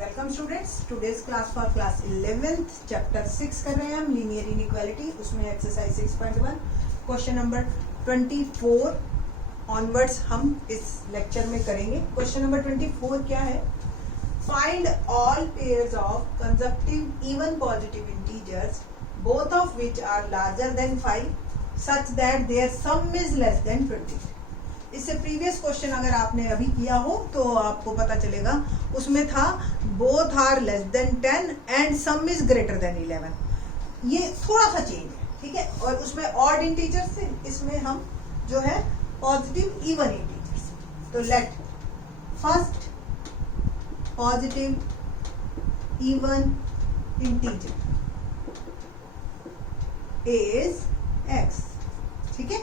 Welcome students, today's class for class 11th chapter 6 कर रहे हैं हम, लीनियर इनइक्वालिटी। उसमें एक्सरसाइज 6.1 क्वेश्चन नंबर 24 ऑनवर्ड्स हम इस लेक्चर में करेंगे। क्वेश्चन नंबर 24 क्या है? Find all pairs of consecutive even positive integers both of which are larger than 5 such that their sum is less than 20। इससे प्रीवियस क्वेश्चन अगर आपने अभी किया हो तो आपको पता चलेगा, उसमें था both are less than 10 and sum is greater than 11। ये थोड़ा सा चेंज है, ठीक है। और उसमें ऑड इंटीजर्स थे, इसमें हम जो है पॉजिटिव इवन इंटीजर्स। तो let first positive even integer is x, ठीक है।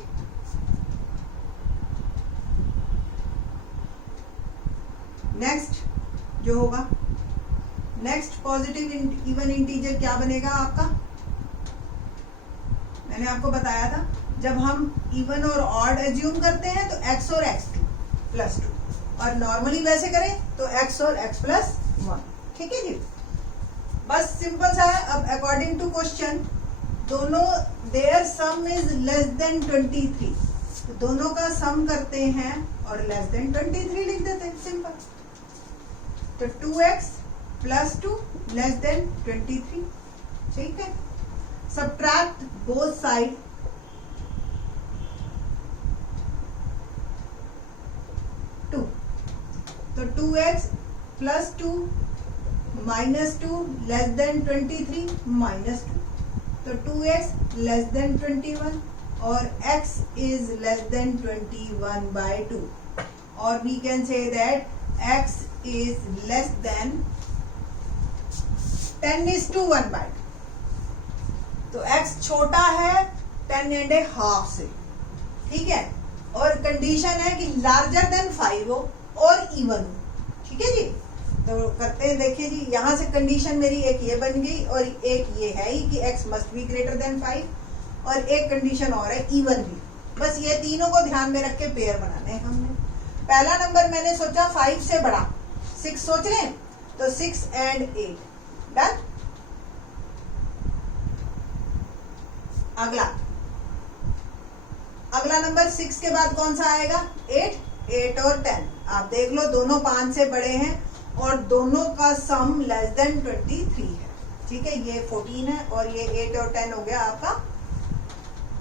नेक्स्ट जो होगा, नेक्स्ट पॉजिटिव इवन इंटीजर क्या बनेगा आपका? मैंने आपको बताया था, जब हम इवन और ऑड एज्यूम करते हैं तो x और x2 प्लस 2, और नॉर्मली वैसे करें तो x और x प्लस 1, ठीक है जी। बस सिंपल सा है। अब अकॉर्डिंग टू क्वेश्चन दोनों their sum is less than 23, तो दोनों का सम करते हैं और लेस देन 23 लिख देते हैं, सिंपल। तो 2x प्लस 2 लेस देन 23, ठीक है। सब्ट्रैक्ट बोथ साइड, तो 2x plus 2 minus 2 less than 23 minus 2, तो 2x लेस देन 21 और x is less than 21 by 2, or we can say that x is less than 10:1 by 2। तो x छोटा है 10.5 से, ठीक है। और कंडीशन है कि लार्जर देन 5 हो और इवन हो, ठीक है जी। तो करते हैं, देखिए जी, यहाँ से कंडीशन मेरी एक ये बन गई और एक ये है ही कि x must be greater then 5, और एक कंडीशन और है इवन भी। बस ये तीनों को ध्यान में रख के पेयर बनाने हैं हमने। पहला नंबर मैंने सोचा 5 से बड़ा, 6 सोच रहे हैं, तो 6 and 8 डन। अगला नंबर 6 के बाद कौन सा आएगा? 8 और 10। आप देख लो, दोनों 5 से बड़े हैं और दोनों का सम लेस देन 23 है, ठीक है। ये 14 है और ये 8 और 10 हो गया आपका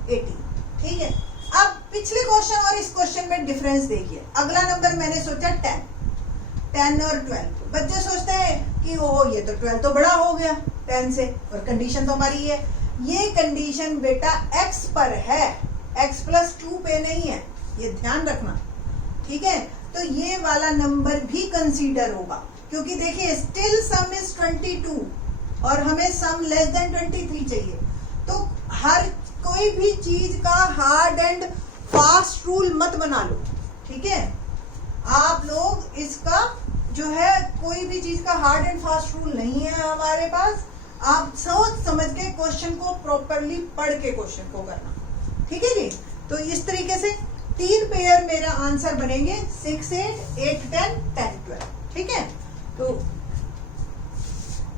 18, ठीक है। अब पिछले क्वेश्चन और इस क्वेश्चन में डिफरेंस देखिए। अगला नंबर मैंने सोचा 10 और 12। बच्चे सोचते हैं कि ओ ये तो 12 तो बड़ा हो गया 10 से, और कंडीशन तो हमारी है, ये कंडीशन बेटा x पर है, x प्लस 2 पे नहीं है, ये ध्यान रखना, ठीक है। तो ये वाला नंबर भी कंसीडर होगा, क्योंकि देखिए स्टिल सम इज 22 और हमें सम लेस देन 23 चाहिए। तो हर कोई भी चीज का हार्ड एंड फास्ट रूल मत बना लो, ठीक है। आप लोग इसका जो है, कोई भी चीज का हार्ड एंड फास्ट रूल नहीं है हमारे पास। आप सोच समझ के क्वेश्चन को प्रॉपरली पढ़ के क्वेश्चन को करना, ठीक है जी। तो इस तरीके से 3 पेयर मेरा आंसर बनेंगे, 6 8 10 10 12, ठीक है। तो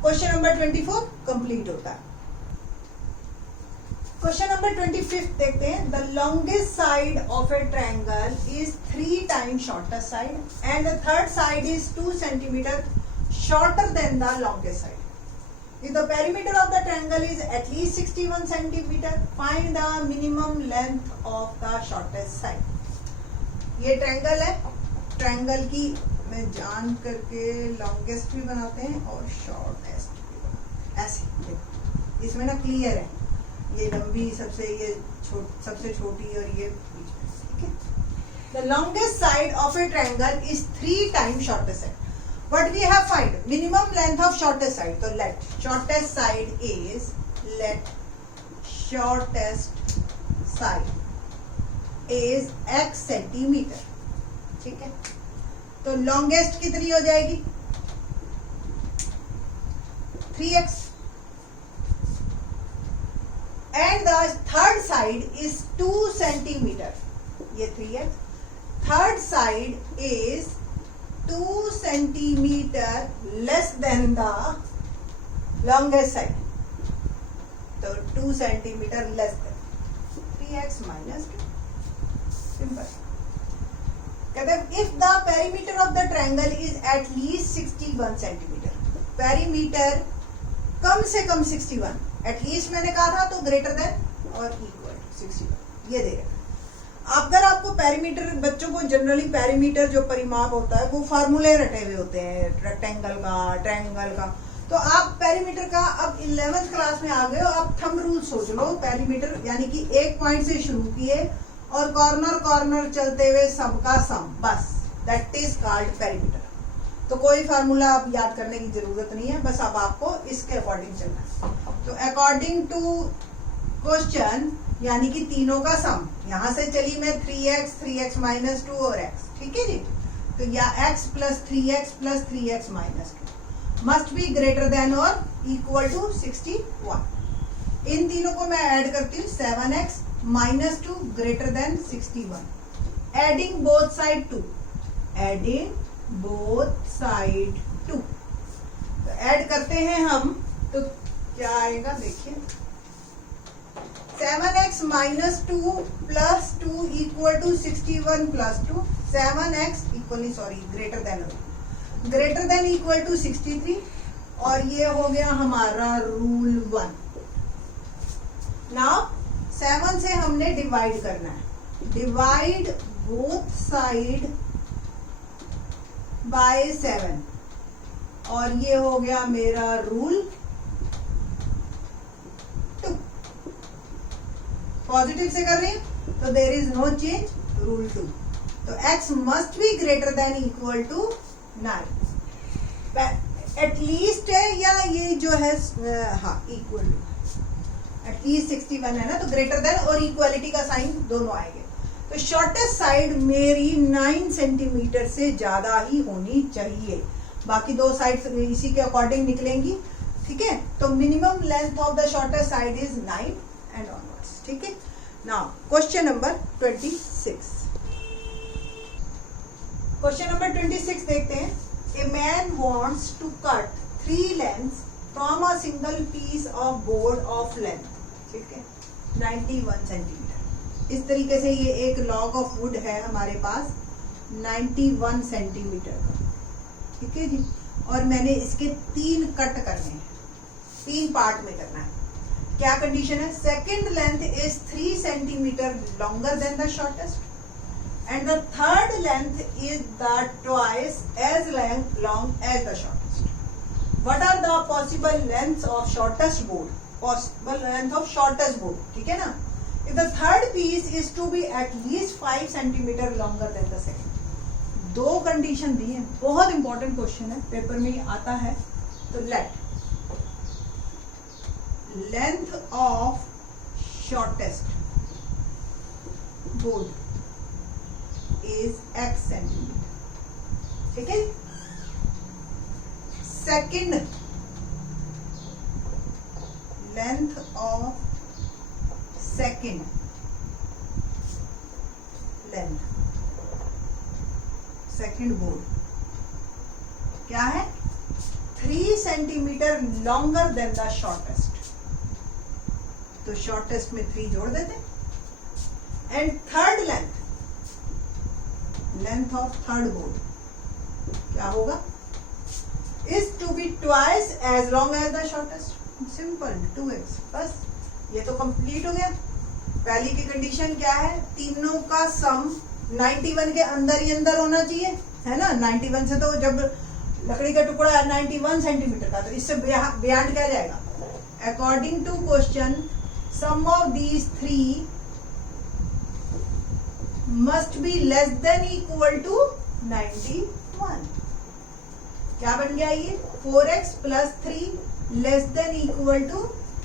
क्वेश्चन नंबर 24 कंप्लीट होता है। क्वेश्चन नंबर 25 देखते हैं। The longest side of A triangle is 3 times shortest side and the third side is 2 centimeter shorter than the longest side. If the perimeter of the triangle is at least 61 centimeter, find the minimum length of the shortest side। ये triangle है, triangle की में जान करके longest भी बनाते हैं और शॉर्टेस्ट भी, ऐसे। इसमें ना क्लियर है, ये लंबी सबसे, ये सबसे छोटी और ये बीच में, ठीक है। The longest side of a triangle is 3 times shortest side। What we have find? Minimum length of shortest side। तो let shortest side is, let shortest side is x centimetre, ठीक है। तो longest कितनी हो जाएगी? 3x and the third side is 2 centimeter, ये 3x। third side is 2 centimetres less than the longest side, तो 2 centimetres less than 3x minus 2, simple. कहते हैं if the perimeter of the triangle is at least 61 centimetres, perimeter कम से कम 61, at least मैंने कहा था तो ग्रेटर देन और इक्वल टू 61, ये देगा। अगर आपको पेरीमीटर, बच्चों को जनरली पेरीमीटर जो परिमाप होता है वो फार्मूले रटे हुए होते हैं, रेक्टेंगल का, ट्रायंगल का, तो आप पेरीमीटर का अब 11th क्लास में आ गए हो, आप थंब रूल सोच लो। पेरीमीटर यानी कि एक पॉइंट से शुरू किए और कॉर्नर कॉर्नर चलते हुए सबका सम, बस दैट इज कॉल्ड पेरीमीटर। तो कोई फार्मूला आप याद करने की जरूरत नहीं है, बस अब आपको इसके अकॉर्डिंग चलना है। तो अकॉर्डिंग टू क्वेश्चन यानी कि तीनों का सम, यहां से चली मैं 3x, 3x माइनस 2 और x, ठीक है जी। तो या x plus 3x minus 2 must be greater than और इक्वल टू 61। इन तीनों को मैं ऐड करती हूँ, 7x minus 2 greater than 61, adding both side 2, adding both side 2। तो ऐड करते हैं हम, तो क्या आएगा देखिए, 7x minus 2 plus 2 equal to 61 plus 2, 7x equally greater than equal to 63, और ये हो गया हमारा रूल 1। नाउ 7 से हमने डिवाइड करना है, डिवाइड बोथ साइड बाय 7, और ये हो गया मेरा रूल 2। पॉजिटिव से कर रही हूं तो there is no change, rule 2। तो x must be greater than equal to 9, at least है, या ये जो है हाँ इक्वल टू, एटलीस्ट 61 है ना, तो ग्रेटर देन और इक्वालिटी का साइन दोनों आएंगे। तो शॉर्टेस्ट साइड मेरी 9 सेंटीमीटर से ज्यादा ही होनी चाहिए, बाकी दो साइड इसी के अकॉर्डिंग निकलेंगी, ठीक है। तो minimum length of the shortest side is 9 and onwards, ठीक है। Now question number 26, question number 26 देखते हैं। A man wants to cut 3 lengths from a single piece of board of length, ठीक है, 91 सेंटीमीटर। इस तरीके से ये एक लॉग ऑफ वुड है हमारे पास 91 सेंटीमीटर का, ठीक है जी, और मैंने इसके 3 कट करने हैं, 3 पार्ट में करना है। क्या कंडीशन है? Second length is 3 centimetre longer than the shortest and the third length is the twice as long as the shortest. What are the possible lengths of shortest board? Possible length of shortest board, ठीक है ना। If the third piece is to be at least 5 centimeter longer than the second. 2 condition दी है, बहुत important question है, paper में आता है। तो let length of shortest board is x centimetre, ठीक है। Second length of second length, second board क्या है? 3 centimetre longer than the shortest, तो शॉर्टेस्ट में 3 जोड़ देते। And third length, length of third board क्या होगा? Is to be twice as long as the shortest, simple 2x। बस ये तो कंप्लीट हो गया। पहली की कंडीशन क्या है? तीनों का सम 91 के अंदर ही अंदर होना चाहिए, है ना। 91 से तो जब लकड़ी का टुकड़ा है 91 सेंटीमीटर का, तो इससे बियॉन्ड क्या जाएगा? According to question sum of these 3 must be less than equal to 91। क्या बन गया ये? 4x plus 3 less than equal to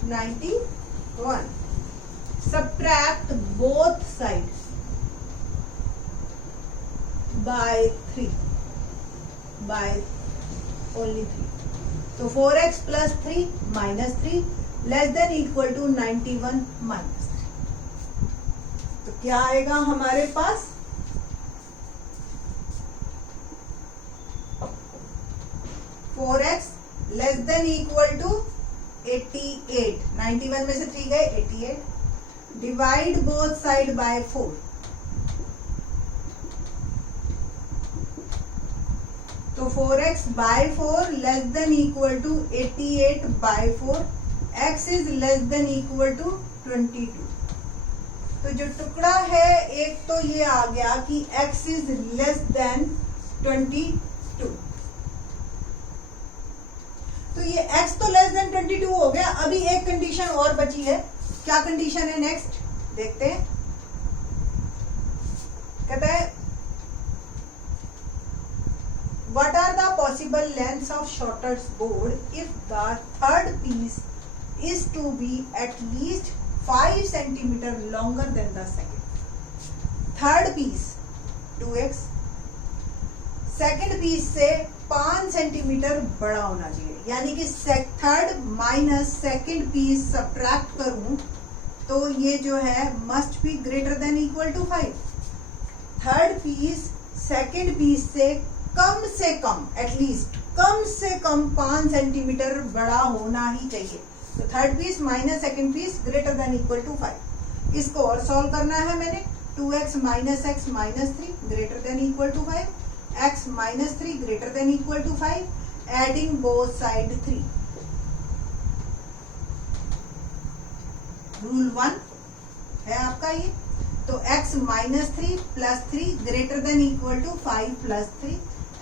91। Subtract both sides by 3, by only 3। तो 4x plus 3 minus 3 less than equal to 91 minus। तो क्या आएगा हमारे पास? 4x less than equal to 88, 91 में से 3 गए 88, डिवाइड बोथ साइड बाय 4, तो 4x by 4 less than equal to 88 by 4, x is less than equal to 22। तो जो टुकड़ा है एक तो ये आ गया कि x इज लेस देन 22, तो ये x तो लेस देन 22 हो गया। अभी एक कंडीशन और बची है, क्या कंडीशन है नेक्स्ट देखते हैं। कहता है what are the possible lengths of shortest board if the third piece is to be at least 5 centimeter longer than the second। Third piece 2x, second piece से 5 सेंटीमीटर बड़ा होना चाहिए, यानी कि third minus second piece subtract करूं तो ये जो है must be greater than equal to 5। Third piece second piece से कम एटलीस्ट कम से कम 5 सेंटीमीटर बड़ा होना ही चाहिए। तो third piece minus second piece greater than equal to 5। इसको और सॉल्व करना है मैंने। 2x minus x minus 3 greater than equal to 5, x minus 3 greater than equal to 5, adding both side 3। Rule 1 है आपका ये। तो x minus 3 plus 3 greater than equal to 5 plus 3,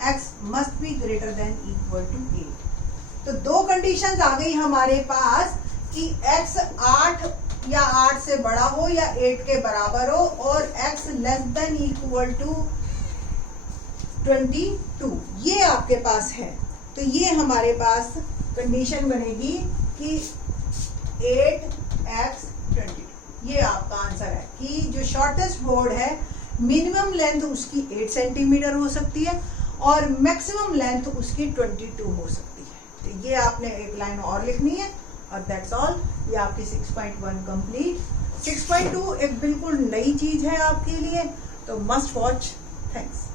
x must be greater than equal to 8। तो दो conditions आ गई हमारे पास कि x 8 या 8 से बड़ा हो या 8 के बराबर हो और x less than equal to 22, ये आपके पास है। तो ये हमारे पास कंडीशन बनेगी कि 8x 22, ये आपका आंसर है कि जो शॉर्टेस्ट बोर्ड है मिनिमम लेंथ उसकी 8 सेंटीमीटर हो सकती है और मैक्सिमम लेंथ उसकी 22 हो सकती है। तो ये आपने एक लाइन और लिखनी है और दैट्स ऑल। ये आपकी 6.1 कंप्लीट। 6.2 एक बिल्कुल नई चीज है आपके लिए, तो मस्ट वॉच। थैंक्स।